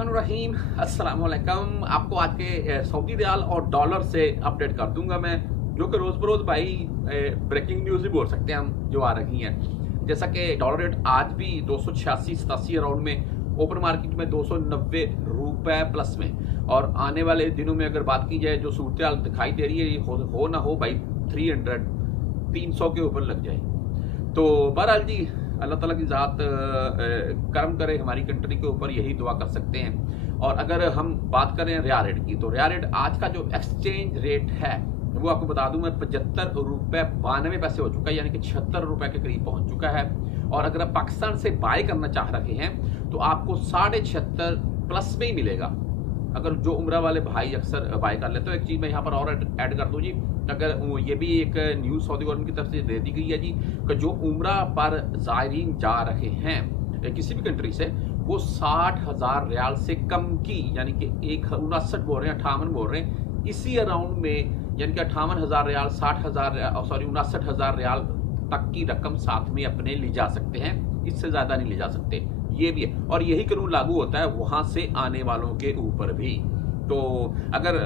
बिस्मिल्लाहिर्रहमानिर्रहीम। अस्सलाम वालेकुम। आपको आज के सऊदी रियाल और डॉलर से अपडेट कर दूंगा मैं, जो कि रोज़ बरोज़ भाई ब्रेकिंग न्यूज़ ही बोल सकते हैं हम, जो आ रही हैं। जैसा कि डॉलर रेट आज भी 286-87 अराउंड में, ओपन मार्केट में 290 रुपए प्लस में, और आने वाले दिनों में अगर बात की जाए जो सूरत हाल दिखाई दे रही है, हो ना हो भाई 300 के ऊपर लग जाए। तो बहरहाल जी, अल्लाह ताला की ज़ात करम करे हमारी कंट्री के ऊपर, यही दुआ कर सकते हैं। और अगर हम बात करें रियाल रेट की, तो रियाल रेट आज का जो एक्सचेंज रेट है वो आपको बता दूं मैं, 75 रुपये 92 पैसे हो चुका है, यानी कि 76 रुपये के करीब पहुंच चुका है। और अगर आप पाकिस्तान से बाय करना चाह रहे हैं तो आपको 76.5 प्लस में ही मिलेगा। अगर जो उम्रा वाले भाई अक्सर बाय कर लेते हो, एक चीज़ मैं यहाँ पर और ऐड कर दूँ जी, अगर ये भी एक न्यूज़ सऊदी गवर्नमेंट की तरफ से दे दी गई है जी, कि जो उम्रा पर ज़ायरीन जा रहे हैं किसी भी कंट्री से, वो 60,000 रियाल से कम की, यानी कि 59 बोल रहे हैं, 58 बोल रहे हैं, इसी अराउंड में, यानी कि 58,000 रियाल, 59,000 रियाल तक की रकम साथ में अपने ले जा सकते हैं, इससे ज़्यादा नहीं ले जा सकते। ये भी है, और यही कानून लागू होता है वहाँ से आने वालों के ऊपर भी। तो अगर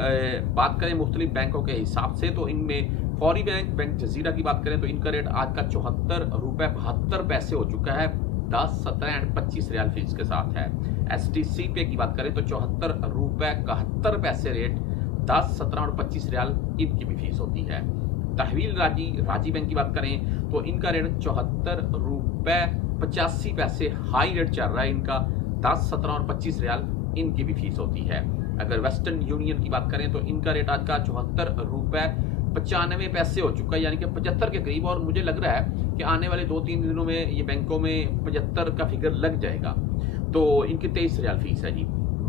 बात करें मुख्तलिफ बैंकों के हिसाब से, तो इनमें फौरी बैंक जजीरा की बात करें तो इनका रेट आज का 74 रुपये 72 पैसे हो चुका है, 10, 17 एंड 25 रियाल फीस के साथ है। STC पे की बात करें तो 74 रुपये 71 पैसे रेट, 10, 17 और 25 रियाल इनकी भी फीस होती है। तहवील राजी बैंक की बात करें तो इनका रेट 74 रुपये 85 पैसे हाई रेट चल रहा है इनका, 10, 17 और 25 रियाल इनकी भी फीस होती है। अगर वेस्टर्न यूनियन की बात करें तो इनका रेट आज का 74 रुपये 95 पैसे हो चुका है, यानी कि 75 के करीब, और मुझे लग रहा है कि आने वाले 2-3 दिनों में ये बैंकों में 75 का फिगर लग जाएगा। तो इनकी 23 रियाल फीस है जी।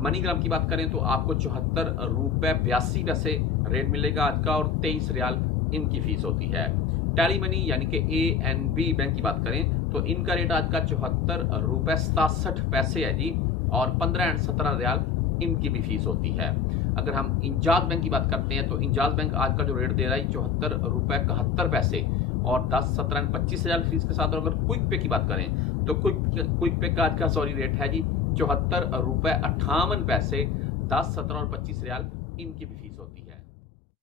मनीग्राम की बात करें तो आपको 74 रुपये 82 पैसे रेट मिलेगा आज का, और 23 रियाल इनकी फीस होती है। टेली मनी यानी कि ANB बैंक की बात करें तो इनका रेट आज का 74 रुपये 67 पैसे है जी, और 15 एंड 17 रियाल इनकी भी फीस होती है। अगर हम इंजाज बैंक की बात करते हैं तो इंजाज बैंक आज का जो रेट दे रहा है 74 रुपये 71 पैसे, और 10, 17 एंड 25 रियाल फीस के साथ। और अगर क्विक पे की बात करें तो क्विक पे का आज का रेट है जी 74 रुपये 58 पैसे, 10, 17 और 25 रियाल इनकी भी